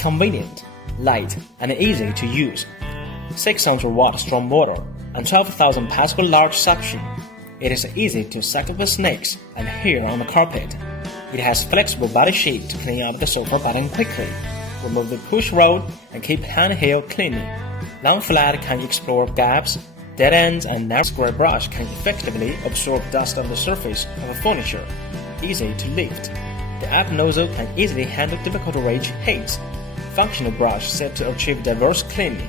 convenient, light, and easy to use. 600-watt strong motor and 12,000 Pascal large suction. It is easy to suck up the snakes and hair on the carpet. It has flexible body shape to clean up the sofa button quickly, remove the push rod, and keep handheld cleaning. Long flat can explore gaps, dead ends, and narrow square brush can effectively absorb dust on the surface of furniture. Easy to lift. The up nozzle can easily handle difficult to reach heights. Functional brush set to achieve diverse cleaning.